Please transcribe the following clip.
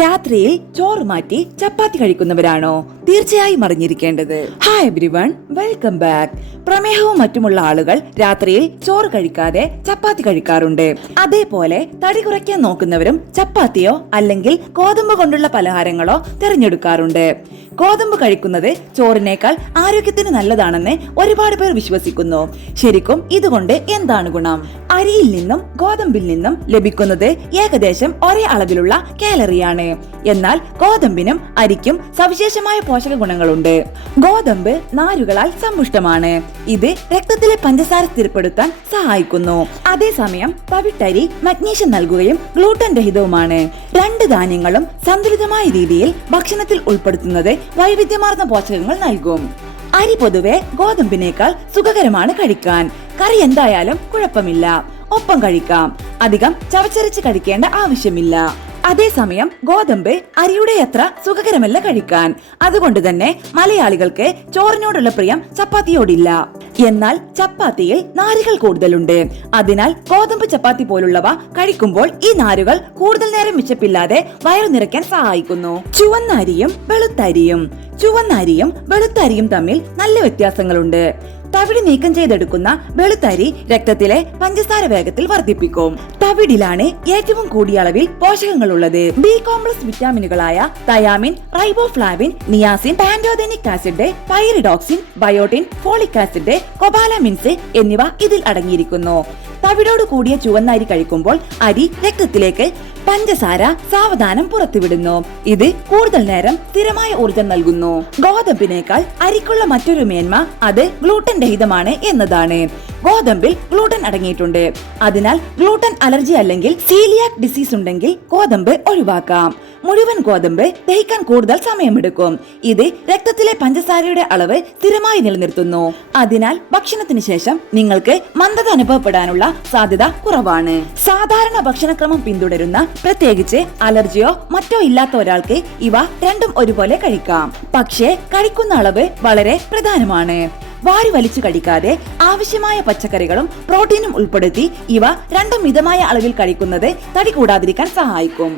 രാത്രിയിൽ ചോറ് മാറ്റി ചപ്പാത്തി കഴിക്കുന്നവരാണോ? തീർച്ചയായും അറിഞ്ഞിരിക്കേണ്ടത്. Hi everyone, welcome back. പ്രമേഹവും മറ്റുമുള്ള ആളുകൾ രാത്രിയിൽ ചോറ് കഴിക്കാതെ ചപ്പാത്തി കഴിക്കാറുണ്ട്. അതേപോലെ തടി കുറയ്ക്കാൻ നോക്കുന്നവരും ചപ്പാത്തിയോ അല്ലെങ്കിൽ ഗോതമ്പ് കൊണ്ടുള്ള പലഹാരങ്ങളോ തിരഞ്ഞെടുക്കാറുണ്ട്. ഗോതമ്പ് കഴിക്കുന്നത് ചോറിനേക്കാൾ ആരോഗ്യത്തിന് നല്ലതാണെന്ന് ഒരുപാട് പേർ വിശ്വസിക്കുന്നു. ശരിക്കും ഇതുകൊണ്ട് എന്താണ് ഗുണം? അരിയിൽ നിന്നും ഗോതമ്പിൽ നിന്നും ലഭിക്കുന്നത് ഏകദേശം ഒരേ അളവിലുള്ള കാലറിയാണ്. എന്നാൽ ഗോതമ്പിനും അരിക്കും സവിശേഷമായ പോഷക ഗുണങ്ങളുണ്ട്. ഗോതമ്പ് നാരുകളാൽ സമ്പുഷ്ടമാണ്. ഇത് രക്തത്തിലെ പഞ്ചസാര സ്ഥിരപ്പെടുത്താൻ സഹായിക്കുന്നു. അതേസമയം തവിട്ടരി മഗ്നീഷ്യം നൽകുകയും ഗ്ലൂട്ടൻ രഹിതവുമാണ്. രണ്ട് ധാന്യങ്ങളും സന്തുലിതമായ രീതിയിൽ ഭക്ഷണത്തിൽ ഉൾപ്പെടുത്തുന്നത് വൈവിധ്യമാർന്ന പോഷകങ്ങൾ നൽകും. അരി പൊതുവെ ഗോതമ്പിനേക്കാൾ സുഖകരമാണ് കഴിക്കാൻ. കറി എന്തായാലും കുഴപ്പമില്ല, ഒപ്പം കഴിക്കാം. അധികം ചവച്ചരച്ച് കഴിക്കേണ്ട ആവശ്യമില്ല. അതേസമയം ഗോതമ്പ് അരിയുടെ അത്ര സുഖകരമല്ല കഴിക്കാൻ. അതുകൊണ്ട് തന്നെ മലയാളികൾക്ക് ചോറിനോടുള്ള പ്രിയം ചപ്പാത്തിയോടില്ല. എന്നാൽ ചപ്പാത്തിയിൽ നാരുകൾ കൂടുതലുണ്ട്. അതിനാൽ ഗോതമ്പ് ചപ്പാത്തി പോലുള്ളവ കഴിക്കുമ്പോൾ ഈ നാരുകൾ കൂടുതൽ നേരം വിശപ്പില്ലാതെ വയറു നിറയ്ക്കാൻ സഹായിക്കുന്നു. ചുവന്ന അരിയും വെളുത്ത അരിയും. ചുവന്ന അരിയും വെളുത്ത അരിയും തമ്മിൽ നല്ല വ്യത്യാസങ്ങളുണ്ട്. തവിട് നീക്കം ചെയ്തെടുക്കുന്ന വെളുത്തരി രക്തത്തിലെ പഞ്ചസാര വേഗത്തിൽ വർദ്ധിപ്പിക്കും. തവിടിലാണ് ഏറ്റവും കൂടിയ അളവിൽ പോഷകങ്ങൾ ഉള്ളത്. ബി കോംപ്ലക്സ് വിറ്റാമിനുകളായ thiamine, riboflavin, niacin, pantothenic acid, pyridoxine, biotin, folic acid, cobalamins എന്നിവ ഇതിൽ അടങ്ങിയിരിക്കുന്നു. തവിടോട് കൂടിയ ചുവന്ന അരി കഴിക്കുമ്പോൾ അരി രക്തത്തിലേക്ക് പഞ്ചസാര സാവധാനം പുറത്തുവിടുന്നു. ഇത് കൂടുതൽ നേരം സ്ഥിരമായ ഊർജം നൽകുന്നു. ഗോതമ്പിനേക്കാൾ അരിക്കുള്ള മറ്റൊരു മേന്മ അത് ഗ്ലൂട്ടൻ രഹിതമാണ് എന്നതാണ്. ഗോതമ്പിൽ ഗ്ലൂട്ടൻ അടങ്ങിയിട്ടുണ്ട്. അതിനാൽ ഗ്ലൂട്ടൻ അലർജി അല്ലെങ്കിൽ സീലിയാക് ഡിസീസ് ഉണ്ടെങ്കിൽ ഗോതമ്പ് ഒഴിവാക്കാം. മുഴുവൻ ഗോതമ്പ് ദഹിക്കാൻ കൂടുതൽ സമയമെടുക്കും. ഇത് രക്തത്തിലെ പഞ്ചസാരയുടെ അളവ് സ്ഥിരമായി നിലനിർത്തുന്നു. അതിനാൽ ഭക്ഷണത്തിന് ശേഷം നിങ്ങൾക്ക് മന്ദത അനുഭവപ്പെടാനുള്ള സാധ്യത കുറവാണ്. സാധാരണ ഭക്ഷണക്രമം പിന്തുടരുന്ന, പ്രത്യേകിച്ച് അലർജിയോ മറ്റോ ഇല്ലാത്ത ഒരാൾക്ക് ഇവ രണ്ടും ഒരുപോലെ കഴിക്കാം. പക്ഷേ കഴിക്കുന്ന അളവ് വളരെ പ്രധാനമാണ്. വാരി വലിച്ചു കഴിക്കാതെ ആവശ്യമായ പച്ചക്കറികളും പ്രോട്ടീനും ഉൾപ്പെടുത്തി ഇവ രണ്ടും മിതമായ അളവിൽ കഴിക്കുന്നത് തടി കൂടാതിരിക്കാൻ സഹായിക്കും.